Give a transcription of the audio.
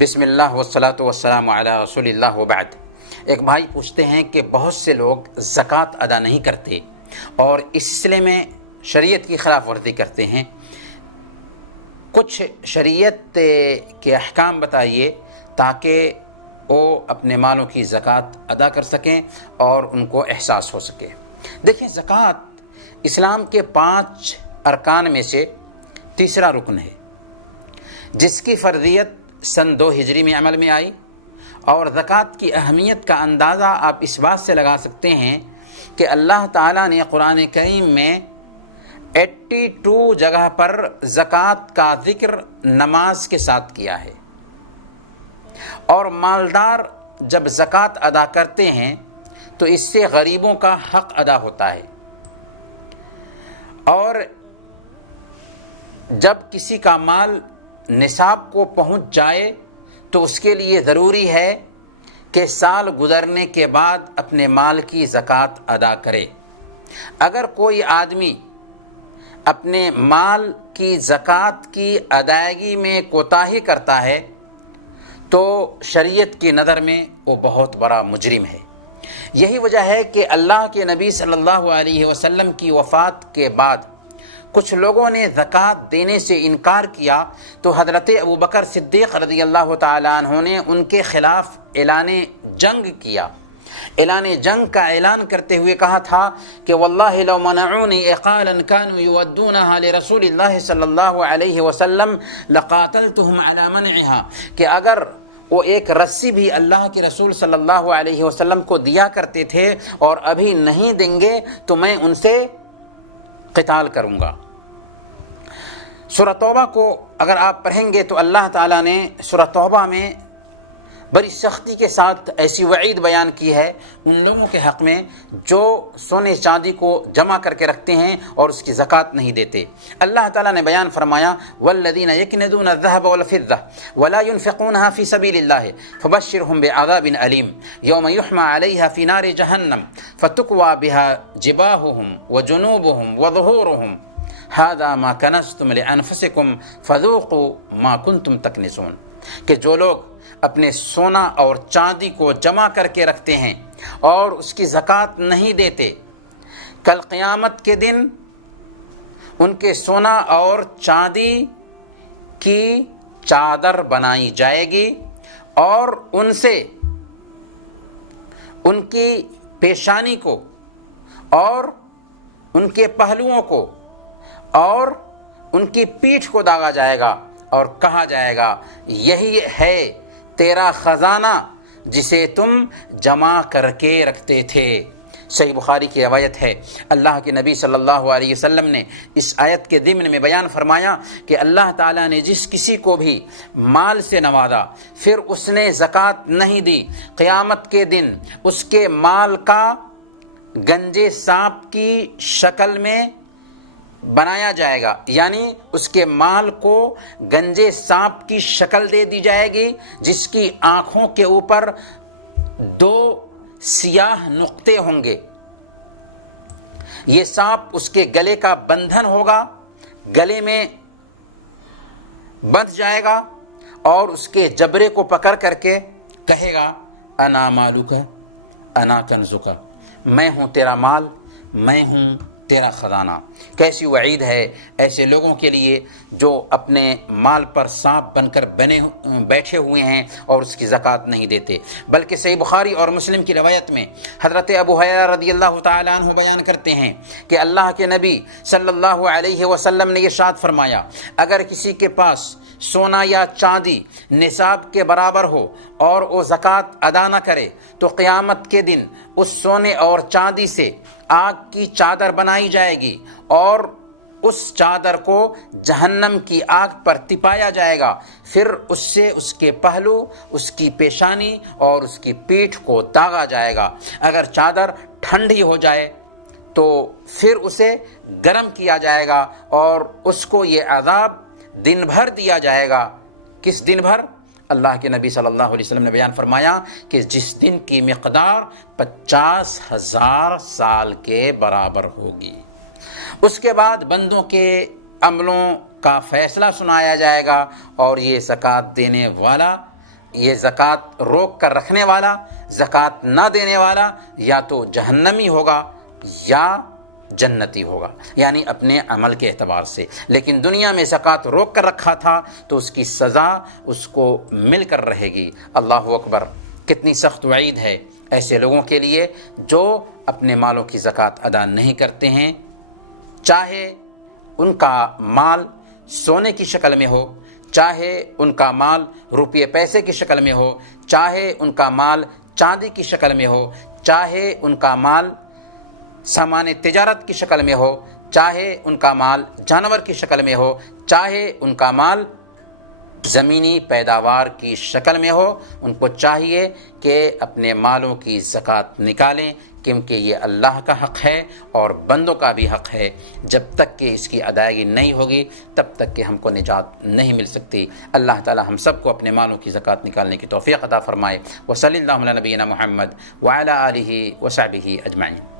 بسم اللہ والصلاۃ والسلام علی رسول اللہ وبعد۔ ایک بھائی پوچھتے ہیں کہ بہت سے لوگ زکوٰۃ ادا نہیں کرتے اور اس سلسلے میں شریعت کی خلاف ورزی کرتے ہیں، کچھ شریعت کے احکام بتائیے تاکہ وہ اپنے مالوں کی زکوٰۃ ادا کر سکیں اور ان کو احساس ہو سکے۔ دیکھیں، زکوٰۃ اسلام کے 5 ارکان میں سے تیسرا رکن ہے، جس کی فرضیت سن 2 ہجری میں عمل میں آئی، اور زکوٰۃ کی اہمیت کا اندازہ آپ اس بات سے لگا سکتے ہیں کہ اللہ تعالیٰ نے قرآن کریم میں 82 جگہ پر زکوٰۃ کا ذکر نماز کے ساتھ کیا ہے، اور مالدار جب زکوٰۃ ادا کرتے ہیں تو اس سے غریبوں کا حق ادا ہوتا ہے، اور جب کسی کا مال نصاب کو پہنچ جائے تو اس کے لیے ضروری ہے کہ سال گزرنے کے بعد اپنے مال کی زکوٰۃ ادا کرے۔ اگر کوئی آدمی اپنے مال کی زکوٰۃ کی ادائیگی میں کوتاہی کرتا ہے تو شریعت کی نظر میں وہ بہت بڑا مجرم ہے۔ یہی وجہ ہے کہ اللہ کے نبی صلی اللہ علیہ وسلم کی وفات کے بعد کچھ لوگوں نے زکوٰۃ دینے سے انکار کیا تو حضرت ابوبکر صدیق رضی اللہ تعالیٰ عنہ نے ان کے خلاف اعلان جنگ کیا۔ اعلان جنگ کا اعلان کرتے ہوئے کہا تھا کہ واللہ لو منعونی اقالا كانوا يودونها لرسول اللہ صلی اللہ علیہ وسلم لقاتلتهم على منعها، کہ اگر وہ ایک رسی بھی اللہ کے رسول صلی اللہ علیہ وسلم کو دیا کرتے تھے اور ابھی نہیں دیں گے تو میں ان سے قتال کروں گا۔ سورہ توبہ کو اگر آپ پڑھیں گے تو اللہ تعالیٰ نے سورہ توبہ میں بڑی سختی کے ساتھ ایسی وعید بیان کی ہے ان لوگوں کے حق میں جو سونے چاندی کو جمع کر کے رکھتے ہیں اور اس کی زکوٰۃ نہیں دیتے۔ اللہ تعالیٰ نے بیان فرمایا والذین یکنزون الذهب والفضة ولا ينفقونها في سبيل الله فبشرهم بعذاب أليم يوم يحمى عليها في نار جهنم فتكوى بها جباههم وجنوبهم وظهورهم هذا ما كنزتم لأنفسكم فذوقوا ما كنتم تكنزون، کہ جو لوگ اپنے سونا اور چاندی کو جمع کر کے رکھتے ہیں اور اس کی زکوٰۃ نہیں دیتے، کل قیامت کے دن ان کے سونا اور چاندی کی چادر بنائی جائے گی اور ان سے ان کی پیشانی کو اور ان کے پہلوؤں کو اور ان کی پیٹھ کو داغا جائے گا اور کہا جائے گا یہی ہے تیرا خزانہ جسے تم جمع کر کے رکھتے تھے۔ صحیح بخاری کی روایت ہے، اللہ کے نبی صلی اللہ علیہ وسلم نے اس آیت کے ضمن میں بیان فرمایا کہ اللہ تعالیٰ نے جس کسی کو بھی مال سے نوازا پھر اس نے زکوٰۃ نہیں دی، قیامت کے دن اس کے مال کا گنجے سانپ کی شکل میں بنایا جائے گا، یعنی اس کے مال کو گنجے سانپ کی شکل دے دی جائے گی جس کی آنکھوں کے اوپر 2 سیاہ نقطے ہوں گے۔ یہ سانپ اس کے گلے کا بندھن ہوگا، گلے میں بندھ جائے گا اور اس کے جبرے کو پکڑ کر کے کہے گا انا مالک انا کنزک، میں ہوں تیرا مال، میں ہوں تیرا خزانہ۔ کیسی وعید ہے ایسے لوگوں کے لیے جو اپنے مال پر سانپ بن کر بیٹھے ہوئے ہیں اور اس کی زکوٰۃ نہیں دیتے۔ بلکہ صحیح بخاری اور مسلم کی روایت میں حضرت ابو ہریرہ رضی اللہ تعالیٰ عنہ بیان کرتے ہیں کہ اللہ کے نبی صلی اللہ علیہ وسلم نے ارشاد فرمایا اگر کسی کے پاس سونا یا چاندی نصاب کے برابر ہو اور وہ زکوٰۃ ادا نہ کرے تو قیامت کے دن اس سونے اور چاندی سے آگ کی چادر بنائی جائے گی اور اس چادر کو جہنم کی آگ پر تپایا جائے گا، پھر اس سے اس کے پہلو، اس کی پیشانی اور اس کی پیٹھ کو داغا جائے گا۔ اگر چادر ٹھنڈی ہو جائے تو پھر اسے گرم کیا جائے گا اور اس کو یہ عذاب دن بھر دیا جائے گا۔ کس دن بھر؟ اللہ کے نبی صلی اللہ علیہ وسلم نے بیان فرمایا کہ جس دن کی مقدار 50,000 سال کے برابر ہوگی۔ اس کے بعد بندوں کے عملوں کا فیصلہ سنایا جائے گا اور یہ زکوٰۃ دینے والا یہ زکوٰۃ روک کر رکھنے والا، زکوٰۃ نہ دینے والا یا تو جہنمی ہوگا یا جنتی ہوگا، یعنی اپنے عمل کے اعتبار سے۔ لیکن دنیا میں زکوٰۃ روک کر رکھا تھا تو اس کی سزا اس کو مل کر رہے گی۔ اللہ اکبر، کتنی سخت وعید ہے ایسے لوگوں کے لیے جو اپنے مالوں کی زکوٰۃ ادا نہیں کرتے ہیں، چاہے ان کا مال سونے کی شکل میں ہو، چاہے ان کا مال روپے پیسے کی شکل میں ہو، چاہے ان کا مال چاندی کی شکل میں ہو، چاہے ان کا مال سامان تجارت کی شکل میں ہو، چاہے ان کا مال جانور کی شکل میں ہو، چاہے ان کا مال زمینی پیداوار کی شکل میں ہو، ان کو چاہیے کہ اپنے مالوں کی زکوٰۃ نکالیں، کیونکہ یہ اللہ کا حق ہے اور بندوں کا بھی حق ہے۔ جب تک کہ اس کی ادائیگی نہیں ہوگی تب تک کہ ہم کو نجات نہیں مل سکتی۔ اللہ تعالی ہم سب کو اپنے مالوں کی زکوٰۃ نکالنے کی توفیق عطا فرمائے۔ وصلی اللہ علی نبینا محمد وعلی آلہ وصحبہ اجمعین۔